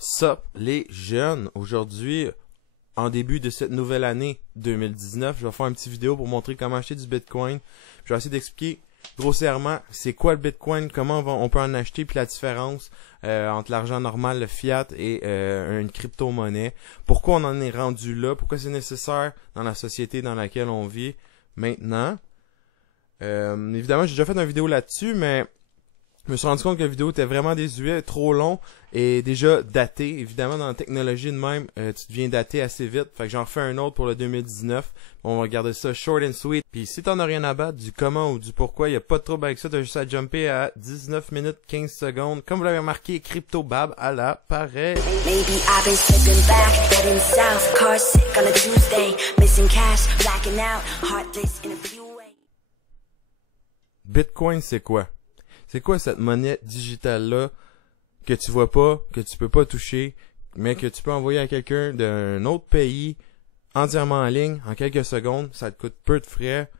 Sup les jeunes, aujourd'hui, en début de cette nouvelle année 2019, je vais faire une petite vidéo pour montrer comment acheter du Bitcoin. Je vais essayer d'expliquer grossièrement c'est quoi le Bitcoin, comment on peut en acheter, puis la différence entre l'argent normal, le fiat et une crypto-monnaie. Pourquoi on en est rendu là, pourquoi c'est nécessaire dans la société dans laquelle on vit maintenant. Évidemment, j'ai déjà fait une vidéo là-dessus, mais je me suis rendu compte que la vidéo était vraiment désuète, trop long et déjà daté. Évidemment, dans la technologie de même, tu deviens daté assez vite. Fait que j'en refais un autre pour le 2019. On va regarder ça short and sweet. Puis si t'en as rien à battre du comment ou du pourquoi, il n'y a pas de trouble avec ça. T'as juste à jumper à 19 minutes 15 secondes. Comme vous l'avez remarqué, CryptoBab à l'appareil. Bitcoin, c'est quoi? C'est quoi cette monnaie digitale-là que tu vois pas, que tu peux pas toucher, mais que tu peux envoyer à quelqu'un d'un autre pays entièrement en ligne en quelques secondes? Ça te coûte peu de frais,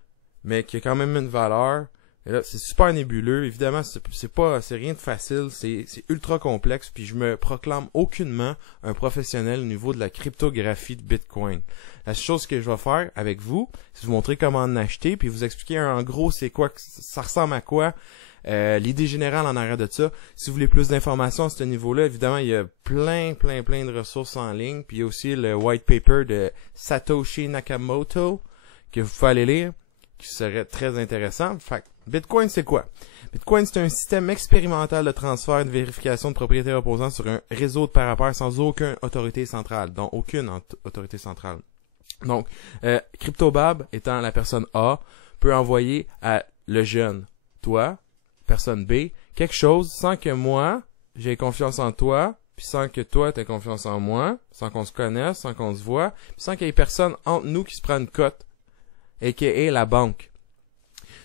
mais qui a quand même une valeur. Et là, c'est super nébuleux. Évidemment, c'est rien de facile, c'est ultra complexe, puis je me proclame aucunement un professionnel au niveau de la cryptographie de Bitcoin. La chose que je vais faire avec vous, c'est vous montrer comment en acheter, puis vous expliquer en gros c'est quoi, ça ressemble à quoi. L'idée générale en arrière de ça. Si vous voulez plus d'informations à ce niveau-là, évidemment, il y a plein de ressources en ligne. Puis il y a aussi le white paper de Satoshi Nakamoto que vous pouvez aller lire, qui serait très intéressant. Fait Bitcoin, c'est quoi? Bitcoin, c'est un système expérimental de transfert et de vérification de propriété reposant sur un réseau de pair à pair sans aucune autorité centrale, donc aucune autorité centrale. Donc, CryptoBab, étant la personne A, peut envoyer à le jeune, toi, personne B, quelque chose sans que moi, j'ai confiance en toi, puis sans que toi, t'aies confiance en moi, sans qu'on se connaisse, sans qu'on se voit, puis sans qu'il y ait personne entre nous qui se prenne une cote, a.k.a. la banque.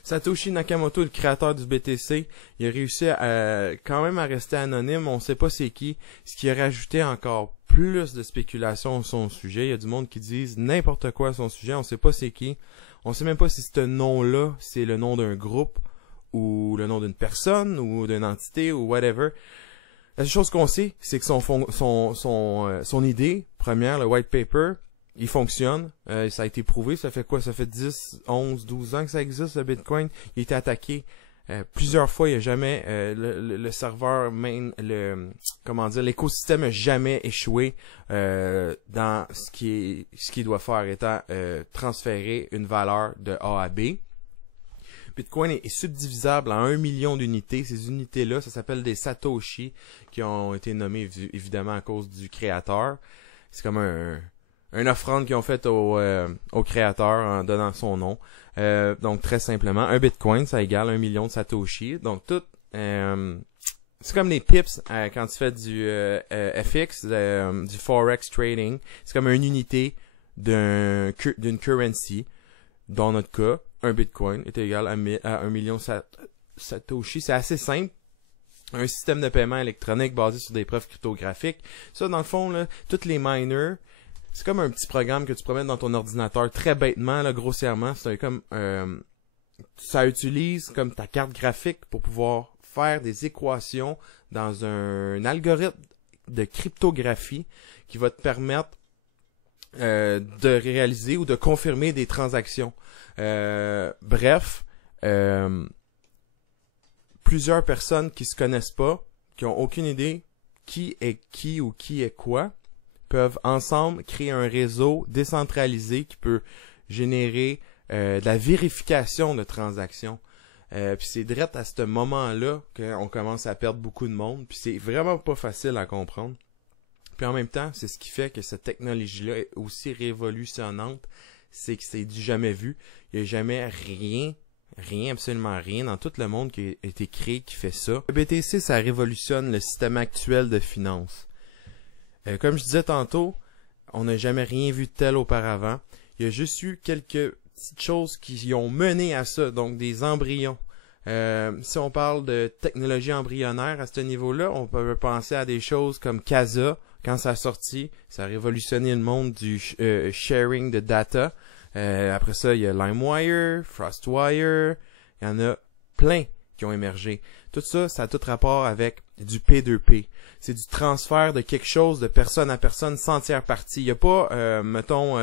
Satoshi Nakamoto, le créateur du BTC, il a réussi quand même à rester anonyme, on sait pas c'est qui, ce qui a rajouté encore plus de spéculation à son sujet. Il y a du monde qui disent n'importe quoi à son sujet, on sait pas c'est qui, on sait même pas si ce nom-là, c'est le nom d'un groupe, ou le nom d'une personne, ou d'une entité, ou whatever. La seule chose qu'on sait, c'est que son idée première, le white paper, il fonctionne. Ça a été prouvé. Ça fait quoi? Ça fait 10, 11, 12 ans que ça existe, le Bitcoin. Il a été attaqué plusieurs fois. Il n'y a jamais le serveur main, l'écosystème n'a jamais échoué dans ce qu'il doit faire, étant transférer une valeur de A à B. Bitcoin est subdivisable en 1 million d'unités. Ces unités-là, ça s'appelle des Satoshi, qui ont été nommés évidemment à cause du créateur. C'est comme une offrande qu'ils ont faite au créateur en donnant son nom. Donc très simplement, un Bitcoin, ça égale 1 million de Satoshi. Donc tout, c'est comme les pips quand tu fais du FX, du Forex trading. C'est comme une unité d'une currency. Dans notre cas, un Bitcoin est égal à 1 million Satoshi. C'est assez simple. Un système de paiement électronique basé sur des preuves cryptographiques. Ça, dans le fond, là, tous les miners, c'est comme un petit programme que tu promènes dans ton ordinateur très bêtement, là, grossièrement. C'est comme ça utilise comme ta carte graphique pour pouvoir faire des équations dans un algorithme de cryptographie qui va te permettre de réaliser ou de confirmer des transactions. Bref, plusieurs personnes qui se connaissent pas, qui ont aucune idée qui est qui ou qui est quoi, peuvent ensemble créer un réseau décentralisé qui peut générer de la vérification de transactions. Puis c'est direct à ce moment-là qu'on commence à perdre beaucoup de monde. Puis c'est vraiment pas facile à comprendre. Puis en même temps, c'est ce qui fait que cette technologie-là est aussi révolutionnante, c'est que c'est du jamais vu. Il n'y a jamais rien, absolument rien dans tout le monde qui a été créé qui fait ça. Le BTC, ça révolutionne le système actuel de finances. Comme je disais tantôt, on n'a jamais rien vu de tel auparavant. Il y a juste eu quelques petites choses qui ont mené à ça, donc des embryons. Si on parle de technologie embryonnaire à ce niveau-là, on peut penser à des choses comme Casa. Quand ça a sorti, ça a révolutionné le monde du sharing de data. Après ça, il y a LimeWire, FrostWire, il y en a plein qui ont émergé. Tout ça, ça a tout rapport avec du P2P. C'est du transfert de quelque chose de personne à personne sans tiers partie. Il n'y a pas, mettons,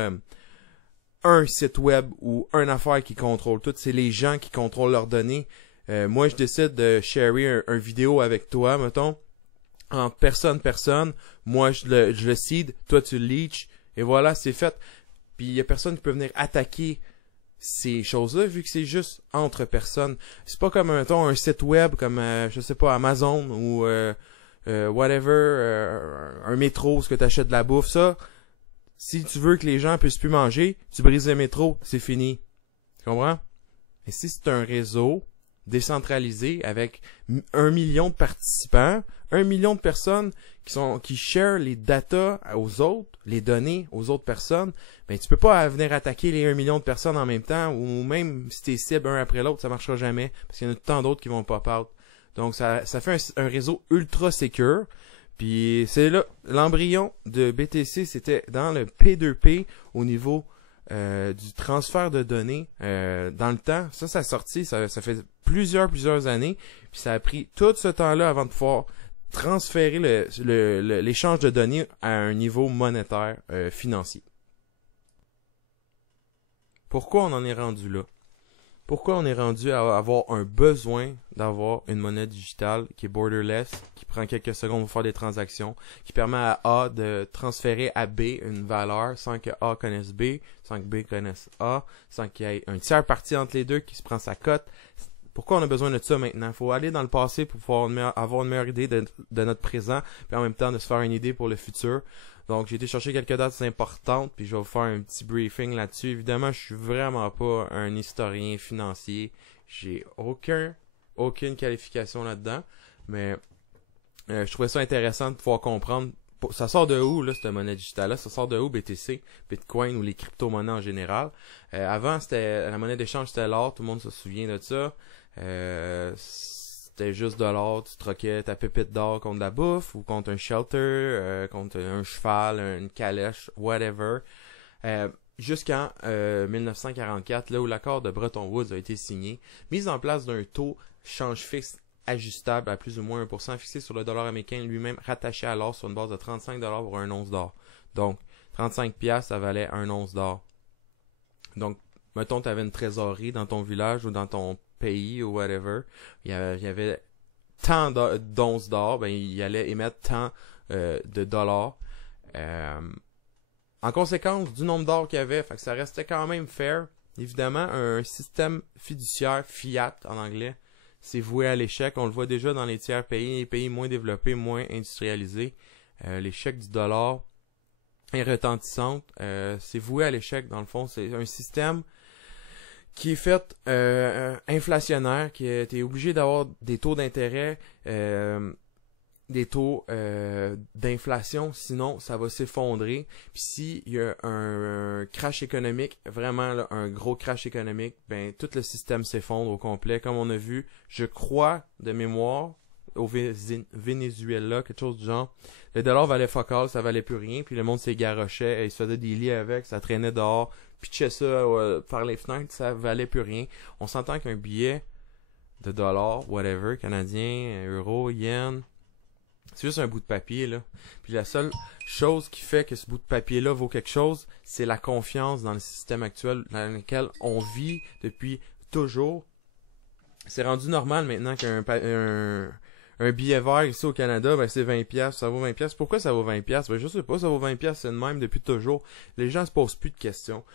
un site web ou une affaire qui contrôle tout. C'est les gens qui contrôlent leurs données. Moi, je décide de share un vidéo avec toi, mettons, en personne. Moi, je le seed, toi, tu le leech. Et voilà, c'est fait. Puis, il n'y a personne qui peut venir attaquer ces choses-là, vu que c'est juste entre personnes. C'est pas comme, mettons, un site web comme, je sais pas, Amazon ou whatever, un métro, ce que tu achètes de la bouffe. Ça, si tu veux que les gens puissent plus manger, tu brises le métro, c'est fini. Tu comprends? Et si c'est un réseau décentralisé avec 1 million de participants, 1 million de personnes qui share les data aux autres, les données aux autres personnes, ben tu peux pas venir attaquer les 1 million de personnes en même temps, ou même si t'es cible un après l'autre, ça marchera jamais, parce qu'il y en a tant d'autres qui vont pop out. Donc ça fait un réseau ultra secure. Puis c'est là, l'embryon de BTC, c'était dans le P2P au niveau du transfert de données dans le temps. Ça a sorti, ça fait plusieurs années. Puis ça a pris tout ce temps-là avant de pouvoir transférer l'échange de données à un niveau monétaire financier. Pourquoi on en est rendu là? Pourquoi on est rendu à avoir un besoin d'avoir une monnaie digitale qui est borderless, qui prend quelques secondes pour faire des transactions, qui permet à A de transférer à B une valeur sans que A connaisse B, sans que B connaisse A, sans qu'il y ait un tiers parti entre les deux qui se prend sa cote. Pourquoi on a besoin de ça maintenant? Il faut aller dans le passé pour pouvoir avoir une meilleure idée de notre présent, puis en même temps de se faire une idée pour le futur. Donc, j'ai été chercher quelques dates importantes, puis je vais vous faire un petit briefing là-dessus. Évidemment, je suis vraiment pas un historien financier. J'ai aucune qualification là-dedans, mais je trouvais ça intéressant de pouvoir comprendre. Ça sort de où, là, cette monnaie digitale-là? Ça sort de où, BTC, Bitcoin ou les crypto-monnaies en général? Avant, la monnaie d'échange, c'était l'or. Tout le monde se souvient de ça. C'était juste de l'or, tu troquais ta pépite d'or contre de la bouffe ou contre un shelter, contre un cheval, une calèche, whatever. Jusqu'en 1944, là où l'accord de Bretton Woods a été signé, mise en place d'un taux change fixe ajustable à plus ou moins 1%, fixé sur le dollar américain lui-même, rattaché à l'or sur une base de 35$ pour un once d'or. Donc, 35$, ça valait un once d'or. Donc, mettons, tu avais une trésorerie dans ton village ou dans ton pays ou whatever, il y avait tant d'onces d'or, ben il allait émettre tant de dollars. En conséquence du nombre d'or qu'il y avait, fait que ça restait quand même fair. Évidemment, un système fiduciaire fiat en anglais, c'est voué à l'échec. On le voit déjà dans les tiers pays, les pays moins développés, moins industrialisés. L'échec du dollar est retentissante. C'est voué à l'échec dans le fond. C'est un système qui est fait inflationnaire, qui a été obligé d'avoir des taux d'intérêt, des taux d'inflation, sinon ça va s'effondrer. Puis s'il y a un crash économique, vraiment là, un gros crash économique, ben tout le système s'effondre au complet. Comme on a vu, je crois de mémoire, au Venezuela, quelque chose du genre, le dollar valait fuck all, ça valait plus rien, puis le monde s'égarochait, et il se faisait des lits avec, ça traînait dehors, pitchait ça par les fenêtres, ça valait plus rien. On s'entend qu'un billet de dollar, whatever, canadien, euro, yen, c'est juste un bout de papier, là. Puis la seule chose qui fait que ce bout de papier-là vaut quelque chose, c'est la confiance dans le système actuel dans lequel on vit depuis toujours. C'est rendu normal maintenant qu'un billet vert ici au Canada, ben c'est 20$, ça vaut 20$. Pourquoi ça vaut 20$? Ben je sais pas, ça vaut 20$, c'est le même depuis toujours. Les gens se posent plus de questions.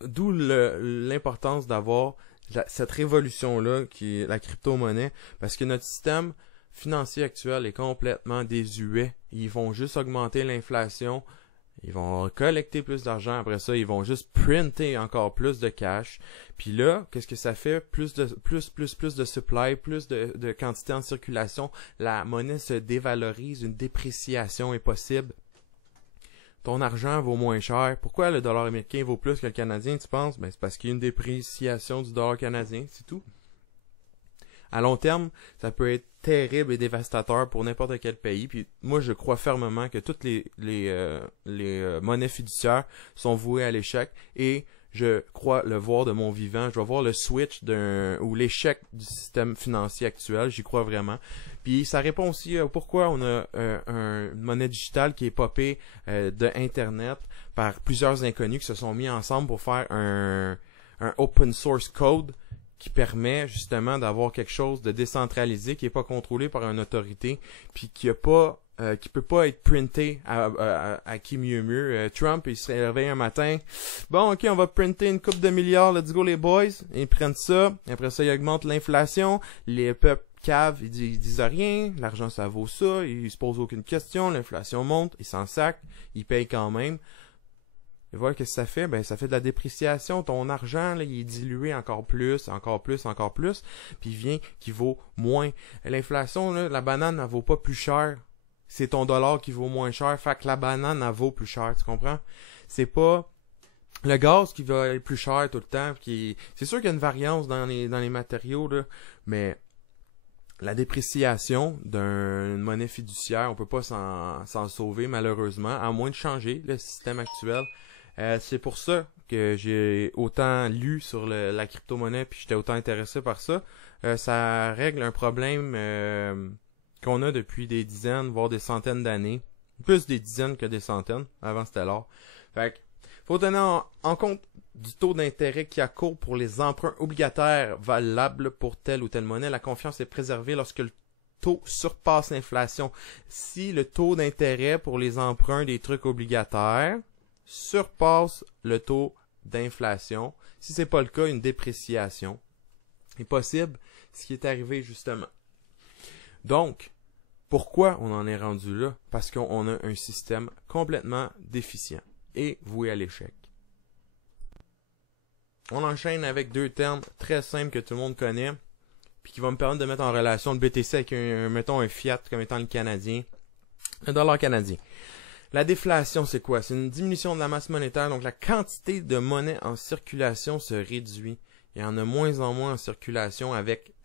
D'où l'importance d'avoir cette révolution-là qui est la crypto-monnaie, parce que notre système financier actuel est complètement désuet. Ils vont juste augmenter l'inflation, ils vont collecter plus d'argent, après ça, ils vont juste printer encore plus de cash. Puis là, qu'est-ce que ça fait? Plus de supply, plus de quantité en circulation, la monnaie se dévalorise, une dépréciation est possible. Ton argent vaut moins cher. Pourquoi le dollar américain vaut plus que le canadien, tu penses? Ben, c'est parce qu'il y a une dépréciation du dollar canadien, c'est tout. À long terme, ça peut être terrible et dévastateur pour n'importe quel pays. Puis moi, je crois fermement que toutes les monnaies fiduciaires sont vouées à l'échec. Et je crois le voir de mon vivant. Je vais voir le switch ou l'échec du système financier actuel. J'y crois vraiment. Puis ça répond aussi à pourquoi on a une monnaie digitale qui est popée de Internet par plusieurs inconnus qui se sont mis ensemble pour faire un open source code qui permet justement d'avoir quelque chose de décentralisé qui n'est pas contrôlé par une autorité puis qui peut pas être printé à qui mieux. Trump, il se réveille un matin. Bon, ok, on va printer une coupe de milliards, let's go les boys. Ils prennent ça. Après ça, ils augmentent l'inflation. Les peuples cavent, ils disent rien. L'argent, ça vaut ça. Ils se posent aucune question. L'inflation monte. Ils s'en sacent. Ils payent quand même. Et voilà, qu'est-ce que ça fait? Ben, ça fait de la dépréciation. Ton argent, là, il est dilué encore plus. Puis il vient qui vaut moins. L'inflation, là, la banane, elle vaut pas plus cher. C'est ton dollar qui vaut moins cher. Fait que la banane, elle vaut plus cher. Tu comprends? C'est pas le gaz qui va être plus cher tout le temps. C'est sûr qu'il y a une variance dans les matériaux, là, mais la dépréciation d'une monnaie fiduciaire, on peut pas s'en sauver, malheureusement, à moins de changer le système actuel. C'est pour ça que j'ai autant lu sur la crypto-monnaie puis j'étais autant intéressé par ça. Ça règle un problème qu'on a depuis des dizaines, voire des centaines d'années. Plus des dizaines que des centaines. Avant, c'était l'or. Fait que, faut tenir en compte du taux d'intérêt qui accourt pour les emprunts obligataires valables pour telle ou telle monnaie. La confiance est préservée lorsque le taux surpasse l'inflation. Si le taux d'intérêt pour les emprunts des trucs obligataires surpasse le taux d'inflation, si c'est pas le cas, une dépréciation est possible, ce qui est arrivé justement. Donc, pourquoi on en est rendu là? Parce qu'on a un système complètement déficient et voué à l'échec. On enchaîne avec deux termes très simples que tout le monde connaît, puis qui vont me permettre de mettre en relation le BTC avec mettons un fiat comme étant le canadien, le dollar canadien. La déflation, c'est quoi? C'est une diminution de la masse monétaire, donc la quantité de monnaie en circulation se réduit. Il y en a moins en moins en circulation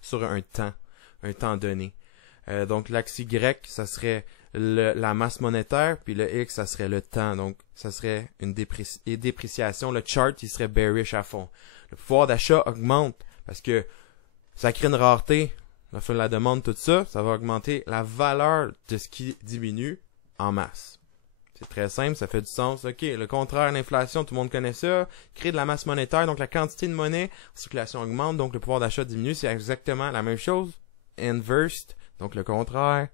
sur un temps donné. Donc l'axe Y, ça serait la masse monétaire, puis le X, ça serait le temps. Donc ça serait une dépréciation. Le chart, il serait bearish à fond. Le pouvoir d'achat augmente parce que ça crée une rareté. La demande, tout ça, ça va augmenter la valeur de ce qui diminue en masse. C'est très simple, ça fait du sens. OK, le contraire, l'inflation, tout le monde connaît ça. Crée de la masse monétaire, donc la quantité de monnaie en circulation augmente, donc le pouvoir d'achat diminue. C'est exactement la même chose. Inversed, donc le contraire.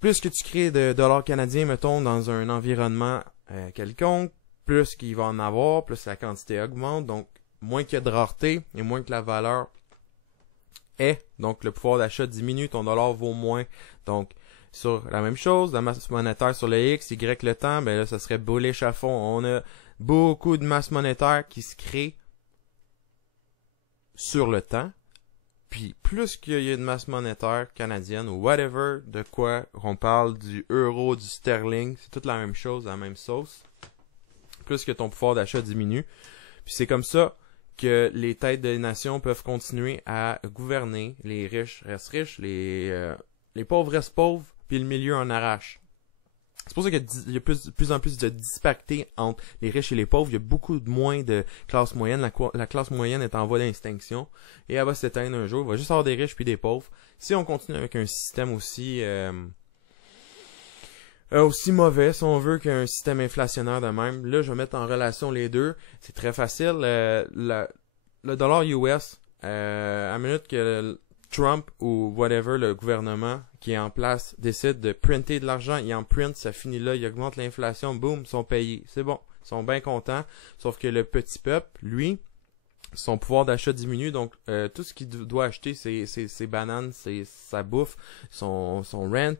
Plus que tu crées de dollars canadiens, mettons, dans un environnement quelconque, plus qu'il va en avoir, plus la quantité augmente. Donc, moins qu'il y a de rareté et moins que la valeur est. Donc, le pouvoir d'achat diminue, ton dollar vaut moins. Donc, sur la même chose, la masse monétaire sur le X, Y le temps, ben là, ça serait bullish à fond. On a beaucoup de masse monétaire qui se crée sur le temps. Puis, plus qu'il y a de masse monétaire canadienne ou whatever, de quoi on parle, du euro, du sterling, c'est toute la même chose, la même sauce. Plus que ton pouvoir d'achat diminue. Puis c'est comme ça que les têtes de nations peuvent continuer à gouverner. Les riches restent riches, les pauvres restent pauvres, puis le milieu en arrache. C'est pour ça qu'il y a de plus en plus de disparité entre les riches et les pauvres. Il y a beaucoup moins de classe moyenne. La classe moyenne est en voie d'extinction et elle va s'éteindre un jour. Il va juste avoir des riches puis des pauvres. Si on continue avec un système aussi mauvais, si on veut, qu'un système inflationnaire de même, là, je vais mettre en relation les deux. C'est très facile. Le dollar US, à minute que Trump ou whatever, le gouvernement qui est en place, décide de printer de l'argent, il en print, ça finit là, il augmente l'inflation, boum, ils sont payés. C'est bon, ils sont bien contents. Sauf que le petit peuple, lui, son pouvoir d'achat diminue, donc tout ce qu'il doit acheter, c'est ses bananes, sa bouffe, son rent,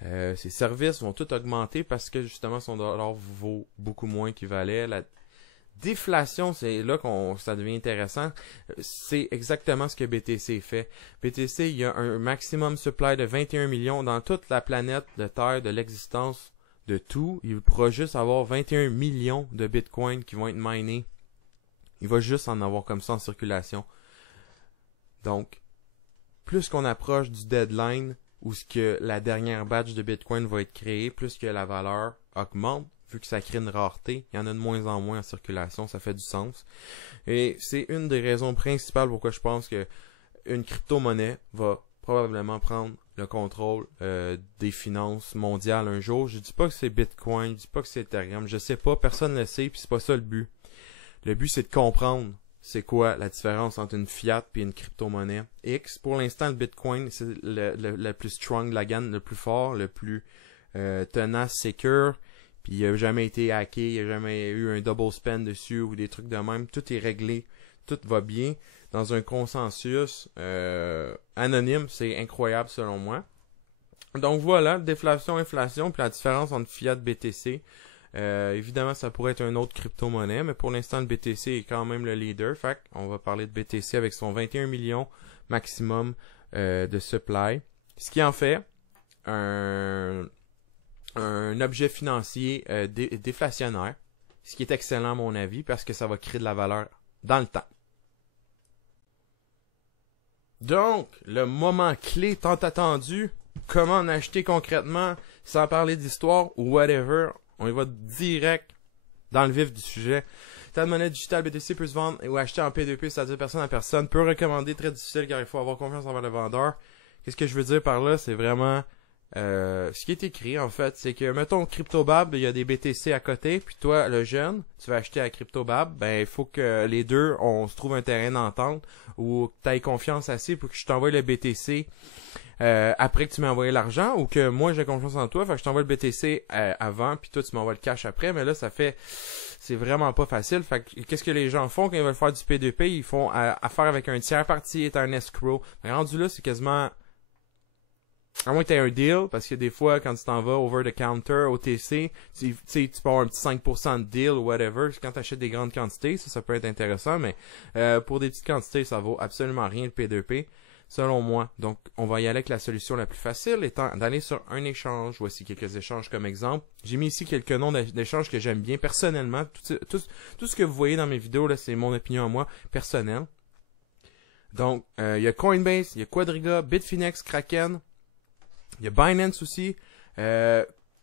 ses services vont tout augmenter parce que justement son dollar vaut beaucoup moins qu'il valait. La déflation, c'est là ça devient intéressant. C'est exactement ce que BTC fait. BTC, il y a un maximum supply de 21 millions dans toute la planète de Terre, de l'existence de tout. Il pourra juste avoir 21 millions de bitcoins qui vont être minés. Il va juste en avoir comme ça en circulation. Donc, plus qu'on approche du deadline où ce que la dernière batch de bitcoin va être créée, plus que la valeur augmente, vu que ça crée une rareté, il y en a de moins en moins en circulation, ça fait du sens. Et c'est une des raisons principales pourquoi je pense que une crypto-monnaie va probablement prendre le contrôle des finances mondiales un jour. Je dis pas que c'est Bitcoin, je dis pas que c'est Ethereum, je sais pas, personne ne le sait, puis c'est pas ça le but. Le but, c'est de comprendre c'est quoi la différence entre une fiat et une crypto-monnaie X. Pour l'instant, le Bitcoin, c'est le plus strong de la gamme, le plus fort, le plus tenace, secure. Puis il n'a jamais été hacké, il n'y a jamais eu un double spend dessus ou des trucs de même. Tout est réglé, tout va bien. Dans un consensus anonyme, c'est incroyable selon moi. Donc voilà, déflation, inflation, puis la différence entre fiat et BTC. Évidemment, ça pourrait être une autre crypto-monnaie, mais pour l'instant, le BTC est quand même le leader. Fait on va parler de BTC avec son 21 millions maximum de supply. Ce qui en fait un objet financier déflationnaire, ce qui est excellent à mon avis, parce que ça va créer de la valeur dans le temps. Donc, le moment clé tant attendu, comment en acheter concrètement, sans parler d'histoire ou whatever. On y va direct dans le vif du sujet. Ta monnaie digitale BTC peut se vendre ou acheter en P2P, c'est-à-dire personne à personne. Peut recommander, très difficile car il faut avoir confiance envers le vendeur. Qu'est-ce que je veux dire par là? C'est vraiment ce qui est écrit en fait. C'est que, mettons, CryptoBab, il y a des BTC à côté, puis toi, le jeune, tu vas acheter à CryptoBab, ben il faut que les deux, on se trouve un terrain d'entente ou que tu aies confiance assez pour que je t'envoie le BTC après que tu m'as envoyé l'argent, ou que moi j'ai confiance en toi, fait que je t'envoie le BTC avant, puis toi tu m'envoies le cash après, mais là c'est vraiment pas facile. Fait que qu'est-ce que les gens font quand ils veulent faire du P2P? Ils font affaire avec un tiers parti et un escrow. Rendu là, c'est quasiment, à moins que tu aies un deal, parce que des fois, quand tu t'en vas over the counter, OTC, tu peux avoir un petit 5% de deal ou whatever. Quand tu achètes des grandes quantités, ça peut être intéressant, mais pour des petites quantités, ça vaut absolument rien le P2P. Selon moi. Donc, on va y aller avec la solution la plus facile, étant d'aller sur un échange. Voici quelques échanges comme exemple. J'ai mis ici quelques noms d'échanges que j'aime bien personnellement. Tout ce que vous voyez dans mes vidéos, là, c'est mon opinion à moi, personnelle. Donc, il y a Coinbase, il y a Quadriga, Bitfinex, Kraken. Il y a Binance aussi.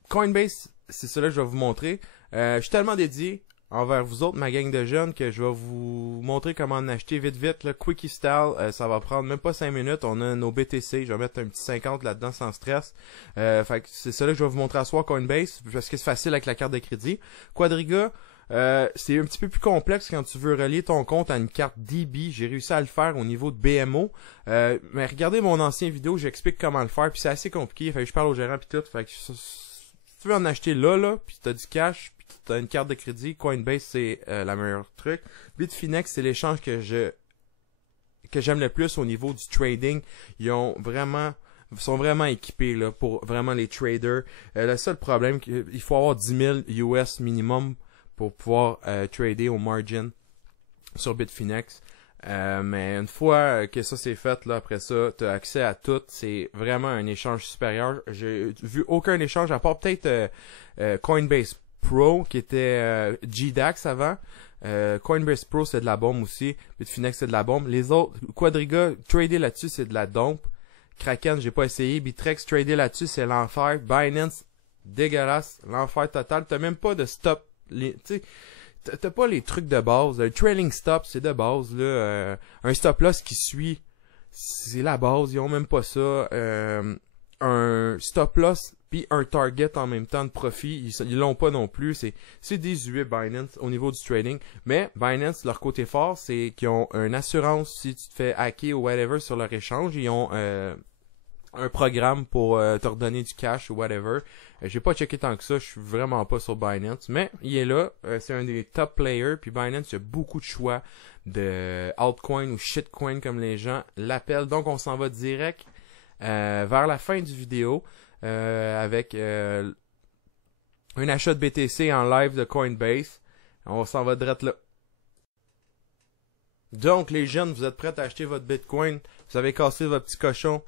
Coinbase, c'est cela que je vais vous montrer. Je suis tellement dédié envers vous autres, ma gang de jeunes, que je vais vous montrer comment en acheter vite, là, quickie style, ça va prendre même pas 5 minutes, on a nos BTC, je vais mettre un petit 50 là-dedans sans stress, fait que c'est ça là que je vais vous montrer à soir Coinbase, parce que c'est facile avec la carte de crédit. Quadriga, c'est un petit peu plus complexe quand tu veux relier ton compte à une carte DB, j'ai réussi à le faire au niveau de BMO, mais regardez mon ancien vidéo, j'explique comment le faire, puis c'est assez compliqué, fait que je parle au gérant puis tout, fait que si tu veux en acheter là, puis t'as du cash, tu as une carte de crédit, Coinbase c'est la meilleure truc. Bitfinex c'est l'échange que j'aime le plus au niveau du trading. Ils sont vraiment équipés là pour vraiment les traders. Le seul problème, il faut avoir 10 000 US minimum pour pouvoir trader au margin sur Bitfinex. Mais une fois que ça c'est fait, là après ça, tu as accès à tout. C'est vraiment un échange supérieur. J'ai vu aucun échange à part peut-être Coinbase Pro qui était GDAX avant. Coinbase Pro c'est de la bombe aussi. Bitfinex c'est de la bombe. Les autres, Quadriga, trader là-dessus c'est de la dompe. Kraken j'ai pas essayé. Bitrex, trader là-dessus c'est l'enfer. Binance, dégueulasse. L'enfer total. T'as même pas de stop. T'as pas les trucs de base. Le trailing stop c'est de base. Là. Un stop loss qui suit, c'est la base. Ils ont même pas ça. Un stop loss puis un target en même temps de profit, ils l'ont pas non plus. C'est désuet Binance au niveau du trading. Mais Binance, leur côté fort, c'est qu'ils ont une assurance si tu te fais hacker ou whatever sur leur échange. Ils ont un programme pour te redonner du cash ou whatever. J'ai pas checké tant que ça, je suis vraiment pas sur Binance, mais il est là. C'est un des top players. Puis Binance, il y a beaucoup de choix de altcoin ou shitcoin comme les gens l'appellent. Donc on s'en va direct vers la fin du vidéo. Avec un achat de BTC en live de Coinbase. On s'en va direct là. Donc les jeunes, vous êtes prêts à acheter votre Bitcoin, vous avez cassé votre petit cochon,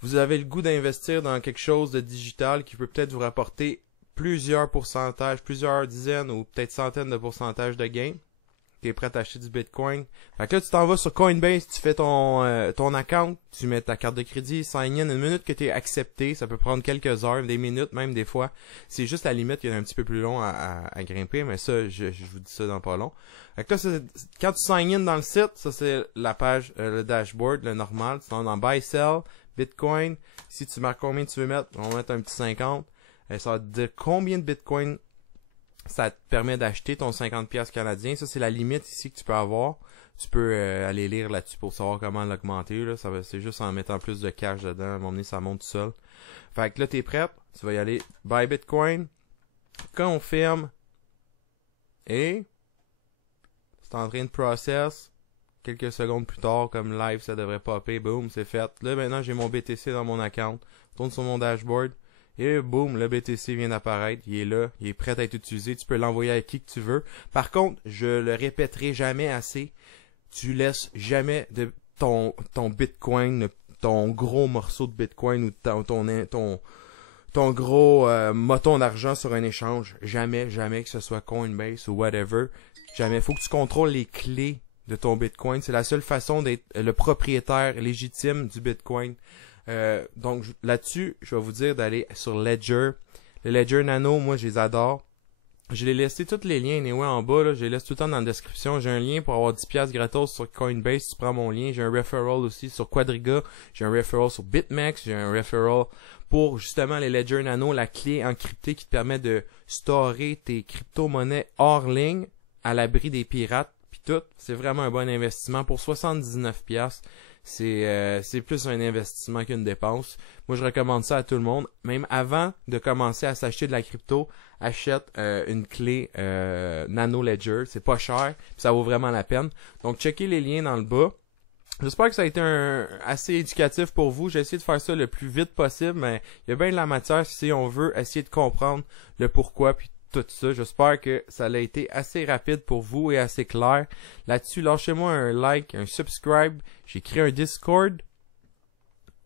vous avez le goût d'investir dans quelque chose de digital qui peut peut-être vous rapporter plusieurs pourcentages, plusieurs dizaines ou peut-être centaines de pourcentages de gains. t'es prêt à acheter du Bitcoin. Fait que là, tu t'en vas sur Coinbase, tu fais ton account, tu mets ta carte de crédit, sign in, une minute que t'es accepté, ça peut prendre quelques heures, des minutes même des fois. C'est juste à la limite qu'il y a un petit peu plus long à grimper, mais ça, je vous dis ça dans pas long. Fait que là, quand tu sign in dans le site, ça c'est la page, le dashboard, le normal. Tu vas dans Buy, Sell, Bitcoin. Si tu marques combien tu veux mettre, on va mettre un petit 50. Ça va te dire combien de Bitcoin ça te permet d'acheter ton 50$ canadien. Ça, c'est la limite ici que tu peux avoir. Tu peux aller lire là-dessus pour savoir comment l'augmenter. Là. C'est juste en mettant plus de cash dedans. À un moment donné, ça monte tout seul. Fait que là, t'es prêt. Tu vas y aller Buy Bitcoin. Confirme. Et c'est en train de process. Quelques secondes plus tard, comme live, ça devrait popper. Boom, c'est fait. Là, maintenant, j'ai mon BTC dans mon account. Je tourne sur mon dashboard. Et boum, le BTC vient d'apparaître. Il est là. Il est prêt à être utilisé. Tu peux l'envoyer à qui que tu veux. Par contre, je le répéterai jamais assez. Tu laisses jamais de ton Bitcoin, ton gros morceau de Bitcoin ou ton gros moton d'argent sur un échange. Jamais que ce soit Coinbase ou whatever. Jamais. Faut que tu contrôles les clés de ton Bitcoin. C'est la seule façon d'être le propriétaire légitime du Bitcoin. Donc là-dessus, je vais vous dire d'aller sur Ledger. Les Ledger Nano, moi, je les adore. Je l'ai laissé tous les liens anyway, en bas. Là, je les laisse tout le temps dans la description. J'ai un lien pour avoir 10$ gratos sur Coinbase. Tu prends mon lien. J'ai un referral aussi sur Quadriga. J'ai un referral sur BitMEX. J'ai un referral pour justement les Ledger Nano, la clé encryptée qui te permet de storer tes crypto-monnaies hors ligne à l'abri des pirates. Puis tout, c'est vraiment un bon investissement. Pour 79$, c'est plus un investissement qu'une dépense. Moi, je recommande ça à tout le monde. Même avant de commencer à s'acheter de la crypto, achète une clé Nano Ledger. C'est pas cher, puis ça vaut vraiment la peine. Donc, checkez les liens dans le bas. J'espère que ça a été assez éducatif pour vous. J'ai essayé de faire ça le plus vite possible, mais il y a bien de la matière si on veut essayer de comprendre le pourquoi, puis tout ça. J'espère que ça a été assez rapide pour vous et assez clair. Là-dessus, lâchez-moi un like, un subscribe. J'ai créé un Discord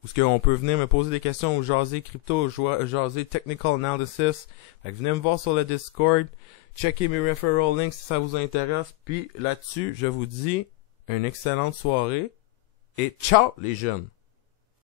où on peut venir me poser des questions ou jaser crypto, jaser technical analysis. Fait que venez me voir sur le Discord. Checkez mes referral links si ça vous intéresse. Puis là-dessus, je vous dis une excellente soirée et ciao les jeunes!